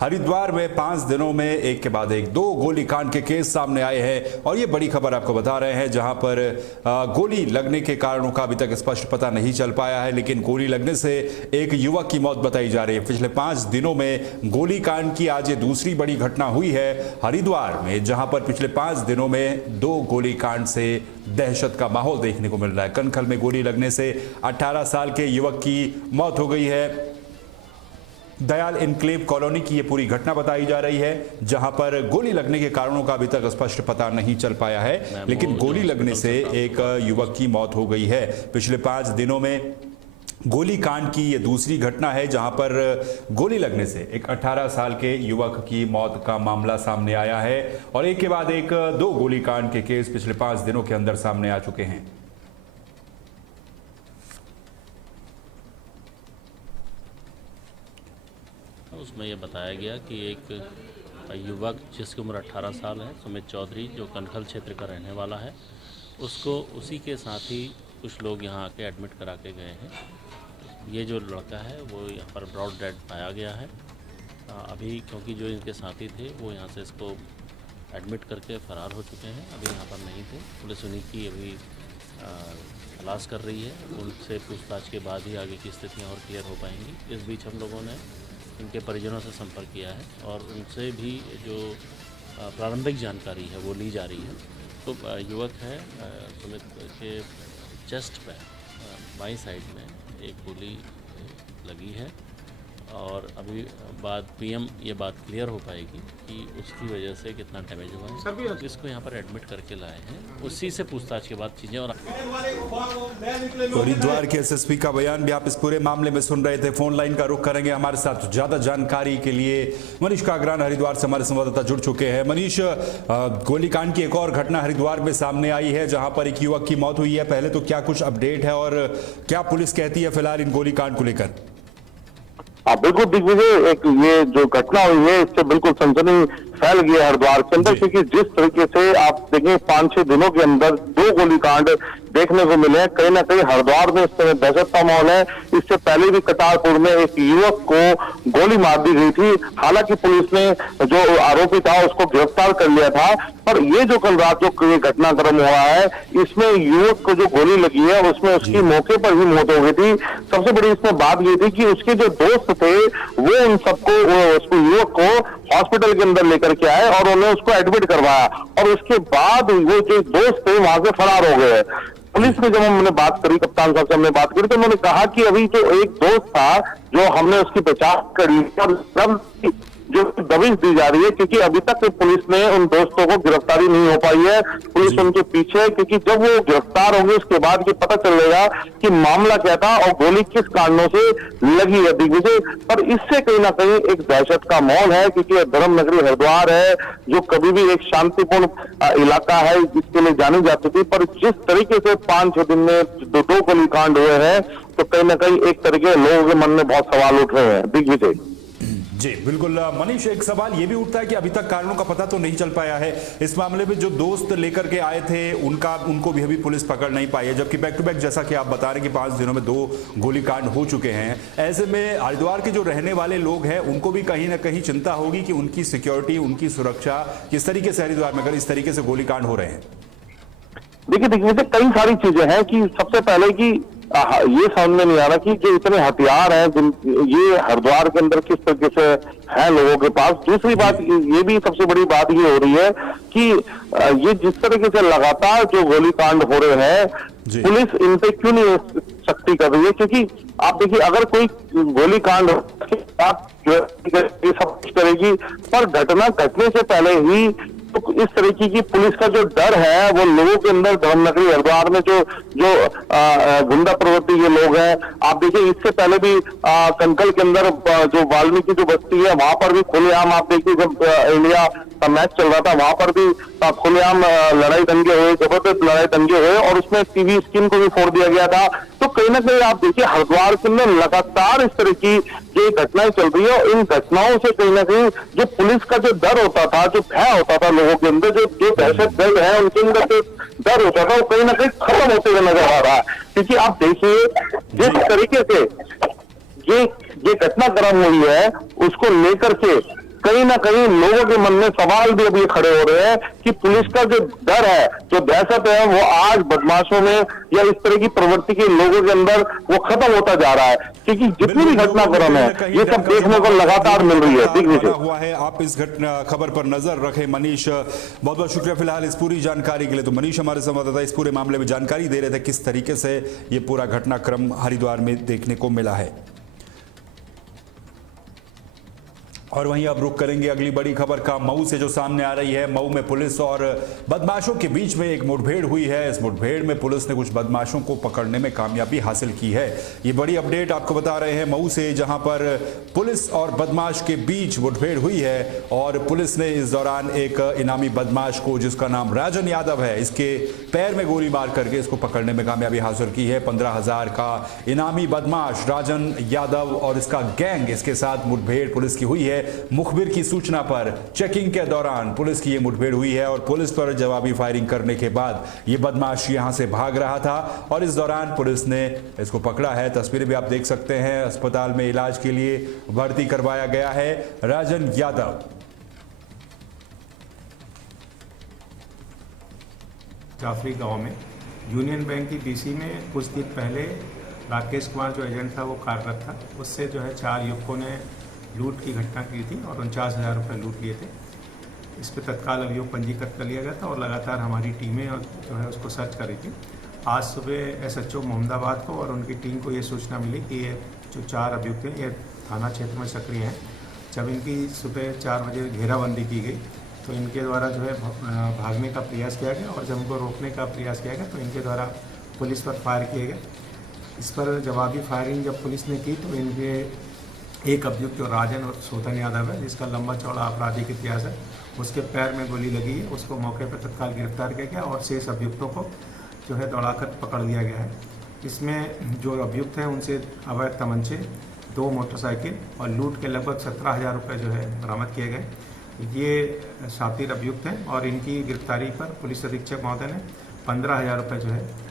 हरिद्वार में 5 दिनों में एक के बाद एक 2 गोलीकांड के केस सामने आए हैं और ये बड़ी खबर आपको बता रहे हैं, जहां पर गोली लगने के कारणों का अभी तक स्पष्ट पता नहीं चल पाया है, लेकिन गोली लगने से एक युवक की मौत बताई जा रही है। पिछले 5 दिनों में गोलीकांड की आज ये दूसरी बड़ी घटना हुई है हरिद्वार में, जहां पर पिछले 5 दिनों में 2 गोलीकांड से दहशत का माहौल देखने को मिल रहा है। कनखल में गोली लगने से 18 साल के युवक की मौत हो गई है। दयाल इनक्लेव कॉलोनी की ये पूरी घटना बताई जा रही है, जहां पर गोली लगने के कारणों का अभी तक स्पष्ट पता नहीं चल पाया है, लेकिन गोली लगने से एक युवक की मौत हो गई है। पिछले 5 दिनों में गोलीकांड की ये दूसरी घटना है, जहां पर गोली लगने से एक 18 साल के युवक की मौत का मामला सामने आया है और एक के बाद एक 2 गोलीकांड के केस पिछले 5 दिनों के अंदर सामने आ चुके हैं। उसमें यह बताया गया कि एक युवक जिसकी उम्र 18 साल है, सुमित चौधरी, जो कनखल क्षेत्र का रहने वाला है, उसको उसी के साथ ही कुछ लोग यहाँ आके एडमिट करा के गए हैं। ये जो लड़का है वो यहाँ पर ब्रॉड डेड पाया गया है। अभी क्योंकि जो इनके साथी थे वो यहाँ से इसको एडमिट करके फरार हो चुके हैं, अभी यहाँ पर नहीं थे। पुलिस उन्हीं की अभी तलाश कर रही है, उनसे पूछताछ के बाद ही आगे की स्थितियाँ और क्लियर हो पाएंगी। इस बीच हम लोगों ने इनके परिजनों से संपर्क किया है और उनसे भी जो प्रारंभिक जानकारी है वो ली जा रही है। तो युवक है, सुमित के चेस्ट पे बाईं साइड में एक गोली लगी है और अभी बाद पीएम ये बात क्लियर हो पाएगी कि उसकी वजह से कितना डैमेज हुआ है। तो इसको यहाँ पर एडमिट करके लाए हैं, उसी से पूछताछ के बाद चीज़ें। और हरिद्वार के एसएसपी का बयान भी आप इस पूरे मामले में सुन रहे थे। फोन लाइन का रुख करेंगे हमारे साथ ज्यादा जानकारी के लिए मनीष कागरान हरिद्वार से हमारे संवाददाता जुड़ चुके हैं। मनीष, गोलीकांड की एक और घटना हरिद्वार में सामने आई है, जहां पर एक युवक की मौत हुई है। पहले तो क्या कुछ अपडेट है और क्या पुलिस कहती है फिलहाल इन गोलीकांड को लेकर? बिल्कुल दिग्विजय, एक ये जो घटना हुई है इससे बिल्कुल सनसनी फैल गई है हरिद्वार के अंदर, क्योंकि जिस तरीके से आप देखें 5-6 दिनों के अंदर 2 गोलीकांड देखने को मिले हैं, कहीं ना कहीं हरिद्वार में इस समय दहशत का माहौल है। इससे पहले भी करतारपुर में एक युवक को गोली मार दी गई थी, हालांकि पुलिस ने जो आरोपी था उसको गिरफ्तार कर लिया था। पर ये जो कल रात जो घटनाक्रम हुआ है, इसमें युवक को जो गोली लगी है उसमें उसकी मौके पर ही मौत हो गई थी। सबसे बड़ी इसमें बात ये थी कि उसके जो दोस्त थे वो उन सबको, उसको युवक को हॉस्पिटल के अंदर लेकर के आए और उन्हें उसको एडमिट करवाया और उसके बाद वो जो दोस्त थे वहां से फरार हो गए। पुलिस में जब हमने बात करी, कप्तान साहब से हमने बात करी, तो उन्होंने कहा कि अभी जो एक दोस्त था जो हमने उसकी पहचान करी और जो दबिश दी जा रही है, क्योंकि अभी तक पुलिस ने उन दोस्तों को गिरफ्तारी नहीं हो पाई है। पुलिस उनके पीछे है, क्योंकि जब वो गिरफ्तार होंगे उसके बाद ये पता चलेगा कि मामला क्या था और गोली किस कारणों से लगी है दिग्विजय। पर इससे कहीं ना कहीं एक दहशत का माहौल है, क्योंकि धर्म नगरी हरिद्वार है जो कभी भी एक शांतिपूर्ण इलाका है, जिसके लिए जानी जाती थी। पर जिस तरीके से 5-6 दिन में 2 गोलीकांड हुए हैं, तो कहीं ना कहीं एक तरीके लोगों के मन में बहुत सवाल उठ रहे हैं दिग्विजय। जी बिल्कुल मनीष, एक सवाल ये भी उठता है कि अभी तक कारणों का पता तो नहीं चल पाया है इस मामले में। जो दोस्त लेकर के आए थे उनको भी अभी पुलिस पकड़ नहीं पाई है, जबकि बैक टू बैक जैसा कि आप बता रहे हैं कि 5 दिनों में 2 गोलीकांड हो चुके हैं। ऐसे में हरिद्वार के जो रहने वाले लोग हैं उनको भी कहीं ना कहीं चिंता होगी कि उनकी सिक्योरिटी, उनकी सुरक्षा किस तरीके से हरिद्वार में अगर इस तरीके से गोलीकांड हो रहे हैं। देखिए कई सारी चीजें हैं कि सबसे पहले कि ये समझ में नहीं आ रहा कि जो इतने हथियार हैं ये हरिद्वार के अंदर किस तरीके से है लोगों के पास। दूसरी बात ये भी सबसे बड़ी बात ये हो रही है कि ये जिस तरीके से लगातार जो गोलीकांड हो रहे हैं, पुलिस इन पे क्यों नहीं सख्ती कर रही है? क्योंकि आप देखिए, अगर कोई गोलीकांड सब कुछ करेगी, पर घटना घटने से पहले ही तो इस तरीके की पुलिस का जो डर है वो लोगों के अंदर, धर्मनगरी हरिद्वार में जो गुंडा प्रवृत्ति के लोग हैं, आप देखिए इससे पहले भी कनखल के अंदर जो वाल्मीकि जो बस्ती है वहां पर भी खुलेआम, आप देखिए जब इंडिया का मैच चल रहा था वहां पर भी खुलेआम लड़ाई दंगे हुए, जबरदस्त लड़ाई दंगे हुए और उसमें टीवी स्क्रीन को भी फोड़ दिया गया था। तो कहीं ना कहीं आप देखिए हरिद्वार के अंदर लगातार इस तरह की जो घटनाएं चल रही है और इन घटनाओं से कहीं ना कहीं जो पुलिस का जो डर होता था, जो भय होता था लोगों के अंदर, जो दहशतगर्द है उनके अंदर जो डर होता था वो कहीं ना कहीं खत्म होते हुए नजर आ रहा है। क्योंकि आप देखिए जिस तरीके से ये घटनाक्रम हुई है उसको लेकर के कहीं ना कहीं लोगों के मन में सवाल भी अभी खड़े हो रहे हैं कि पुलिस का जो डर है, जो दहशत है, वो आज बदमाशों में या इस तरह की प्रवृत्ति के लोगों के अंदर वो खत्म होता जा रहा है, क्योंकि जितनी भी घटनाक्रम है ये सब देखने को लगातार मिल रही है। दिग्विजय हुआ है, आप इस घटना खबर पर नजर रखें। मनीष, बहुत बहुत शुक्रिया फिलहाल इस पूरी जानकारी के लिए। तो मनीष हमारे संवाददाता इस पूरे मामले में जानकारी दे रहे थे किस तरीके से ये पूरा घटनाक्रम हरिद्वार में देखने को मिला है। और वहीं अब रुक करेंगे अगली बड़ी खबर का मऊ से, जो सामने आ रही है। मऊ में पुलिस और बदमाशों के बीच में एक मुठभेड़ हुई है। इस मुठभेड़ में पुलिस ने कुछ बदमाशों को पकड़ने में कामयाबी हासिल की है। ये बड़ी अपडेट आपको बता रहे हैं मऊ से, जहां पर पुलिस और बदमाश के बीच मुठभेड़ हुई है और पुलिस ने इस दौरान एक इनामी बदमाश को, जिसका नाम राजन यादव है, इसके पैर में गोली मार करके इसको पकड़ने में कामयाबी हासिल की है। 15,000 का इनामी बदमाश राजन यादव और इसका गैंग, इसके साथ मुठभेड़ पुलिस की हुई है। मुखबिर की सूचना पर चेकिंग के दौरान पुलिस की यह मुठभेड़ हुई है और पुलिस पर जवाबी फायरिंग करने के बाद यह बदमाश यहां से भाग रहा था और इस दौरान पुलिस ने इसको पकड़ा है। तस्वीरें भी आप देख सकते हैं। अस्पताल में इलाज के लिए भर्ती करवाया गया है राजन यादव। जाफरी गांव में यूनियन बैंक की डीसी में कुछ दिन पहले राकेश कुमार जो एजेंट था वो कार्यरत था, उससे जो है 4 युवकों ने लूट की घटना की थी और 49,000 रुपये लूट लिए थे। इस पर तत्काल अभियोग पंजीकृत कर लिया गया था और लगातार हमारी टीमें जो है उसको सर्च कर रही थी। आज सुबह SHO मोहम्मदाबाद को और उनकी टीम को ये सूचना मिली कि ये जो 4 अभियुक्त हैं ये थाना क्षेत्र में सक्रिय हैं। जब इनकी सुबह 4 बजे घेराबंदी की गई तो इनके द्वारा जो है भागने का प्रयास किया गया और जब उनको रोकने का प्रयास किया गया तो इनके द्वारा पुलिस पर फायर किए गए। इस पर जवाबी फायरिंग जब पुलिस ने की तो इनके एक अभियुक्त जो राजन और सोधन यादव है, जिसका लंबा चौड़ा आपराधिक इतिहास है, उसके पैर में गोली लगी है। उसको मौके पर तत्काल गिरफ्तार किया गया और शेष अभियुक्तों को जो है दौड़ाकर पकड़ लिया गया है। इसमें जो अभियुक्त हैं उनसे अवैध तमंचे, 2 मोटरसाइकिल और लूट के लगभग 17,000 रुपये जो है बरामद किए गए। ये शातिर अभियुक्त हैं और इनकी गिरफ्तारी पर पुलिस अधीक्षक महोदय ने 15,000 रुपये जो है।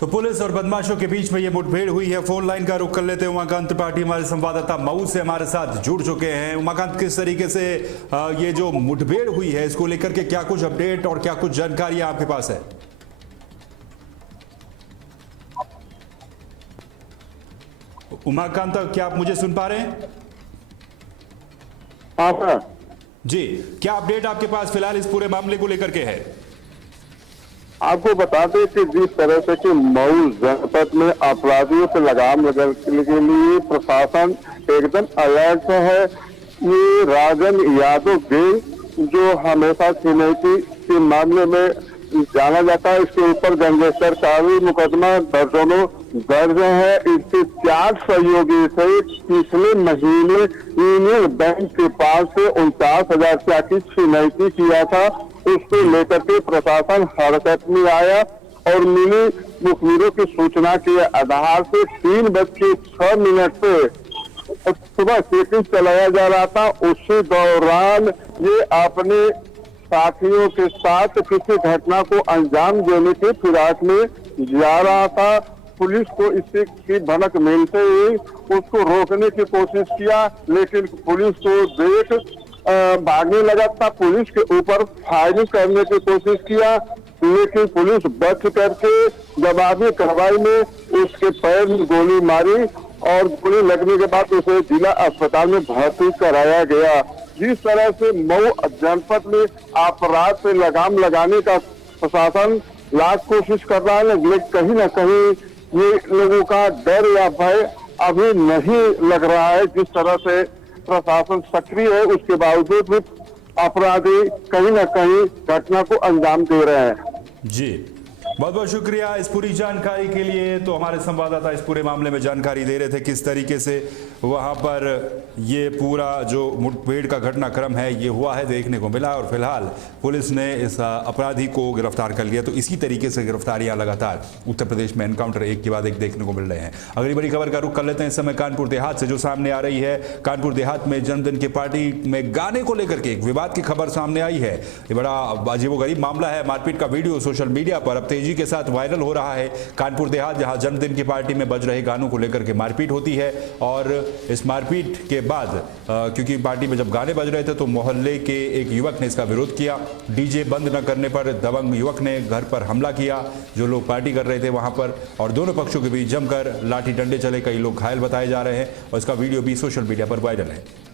तो पुलिस और बदमाशों के बीच में ये मुठभेड़ हुई है। फोन लाइन का रुख कर लेते हैं। उमाकांत त्रिपाठी हमारे संवाददाता मऊ से हमारे साथ जुड़ चुके हैं। उमाकांत, किस तरीके से ये जो मुठभेड़ हुई है इसको लेकर के क्या कुछ अपडेट और क्या कुछ जानकारी आपके पास है? उमाकांत, क्या आप मुझे सुन पा रहे हैं? हाँ सर जी, क्या अपडेट आपके पास फिलहाल इस पूरे मामले को लेकर के है? आपको बता दें कि जिस तरह से कि मऊ जनपद में अपराधियों पर लगाम लगाने के लिए प्रशासन एकदम अलर्ट है। ये राजन यादव गैंग जो हमेशा छिनैती के मामले में जाना जाता है, इसके ऊपर गैंगस्टर का भी मुकदमा दर्जनों दर्ज है। इसके 4 सहयोगी से पिछले महीने यूनियन बैंक के पास से 49,000 की छिनैती किया था। उसको लेकर के प्रशासन हरकत में आया और मिली मुखबिरों की सूचना के आधार से 3:06 पे सुबह चेकिंग चलाया जा रहा था। उसी दौरान ये अपने साथियों के साथ किसी घटना को अंजाम देने के फिराक में जा रहा था। पुलिस को इससे की भनक मिलते ही उसको रोकने की कोशिश किया, लेकिन पुलिस को देख भागने लगा था। पुलिस के ऊपर फायरिंग करने की कोशिश किया, लेकिन पुलिस बच करके जवाबी कार्रवाई में उसके पैर में गोली मारी और गोली लगने के बाद उसे जिला अस्पताल में भर्ती कराया गया। जिस तरह से मऊ जनपद में अपराध पे लगाम लगाने का प्रशासन लाख कोशिश कर रहा है, लेकिन कहीं ना कहीं ये लोगों का डर या भय अभी नहीं लग रहा है। जिस तरह से प्रशासन सक्रिय है, उसके बावजूद भी अपराधी कहीं ना कहीं घटना को अंजाम दे रहे हैं। जी, बहुत बहुत शुक्रिया इस पूरी जानकारी के लिए। तो हमारे संवाददाता इस पूरे मामले में जानकारी दे रहे थे किस तरीके से वहां पर ये पूरा जो मुठभेड़ का घटनाक्रम है ये हुआ है, देखने को मिला और फिलहाल पुलिस ने इस अपराधी को गिरफ्तार कर लिया। तो इसी तरीके से गिरफ्तारियां लगातार उत्तर प्रदेश में एनकाउंटर एक के बाद एक देखने को मिल रहे हैं। अगली बड़ी खबर का रुख कर लेते हैं इस समय कानपुर देहात से, जो सामने आ रही है। कानपुर देहात में जन्मदिन की पार्टी में गाने को लेकर के एक विवाद की खबर सामने आई है। ये बड़ा अजीबोगरीब मामला है। मारपीट का वीडियो सोशल मीडिया पर अब तेजी तेजी के साथ वायरल हो रहा है। कानपुर देहात, जहां जन्मदिन की पार्टी में बज रहे गानों को लेकर के मारपीट होती है और इस मारपीट के बाद क्योंकि पार्टी में जब गाने बज रहे थे तो मोहल्ले के एक युवक ने इसका विरोध किया। डीजे बंद न करने पर दबंग युवक ने घर पर हमला किया जो लोग पार्टी कर रहे थे वहां पर, और दोनों पक्षों के बीच जमकर लाठी डंडे चले। कई लोग घायल बताए जा रहे हैं और इसका वीडियो भी सोशल मीडिया पर वायरल है।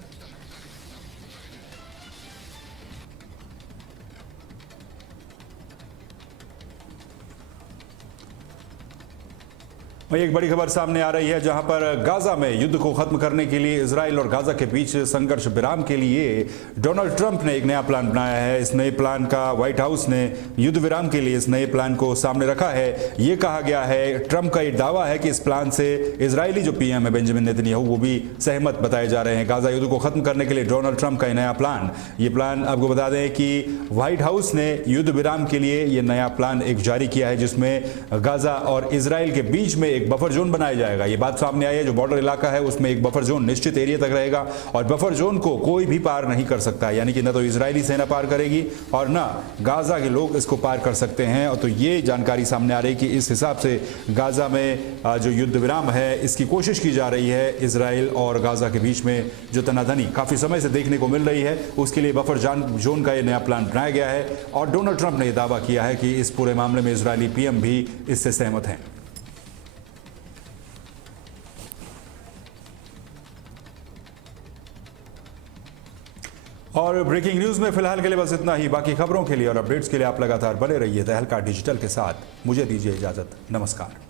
एक बड़ी खबर सामने आ रही है जहां पर गाजा में युद्ध को खत्म करने के लिए इजराइल और गाजा के बीच संघर्ष विराम के लिए डोनाल्ड ट्रंप ने एक नया प्लान बनाया है। इस नए प्लान का व्हाइट हाउस ने युद्ध विराम के लिए इस नए प्लान को सामने रखा है। ये कहा गया है, ट्रंप का ये दावा है कि इस प्लान से इजरायली जो पीएम है बेंजामिन नेतन्याहू वो भी सहमत बताए जा रहे हैं। गाजा युद्ध को खत्म करने के लिए डोनाल्ड ट्रंप का नया प्लान, ये प्लान आपको बता दें कि व्हाइट हाउस ने युद्ध विराम के लिए ये नया प्लान एक जारी किया है जिसमें गाजा और इजराइल के बीच में एक बफर जोन बनाया जाएगा। ये बात सामने आई है, जो बॉर्डर इलाका है उसमें एक बफर जोन निश्चित एरिया तक रहेगा और बफर जोन को कोई भी पार नहीं कर सकता, यानी कि न तो इजरायली सेना पार करेगी और न गाजा के लोग इसको पार कर सकते हैं। और तो ये जानकारी सामने आ रही है कि इस हिसाब से गाजा में जो युद्ध विराम है इसकी कोशिश की जा रही है। इजराइल और गाजा के बीच में जो तनातनी काफी समय से देखने को मिल रही है उसके लिए बफर जोन का ये नया प्लान बनाया गया है और डोनाल्ड ट्रंप ने यह दावा किया है कि इस पूरे मामले में इजरायली पीएम भी इससे सहमत हैं। और ब्रेकिंग न्यूज में फिलहाल के लिए बस इतना ही। बाकी खबरों के लिए और अपडेट्स के लिए आप लगातार बने रहिए तहलका डिजिटल के साथ। मुझे दीजिए इजाजत, नमस्कार।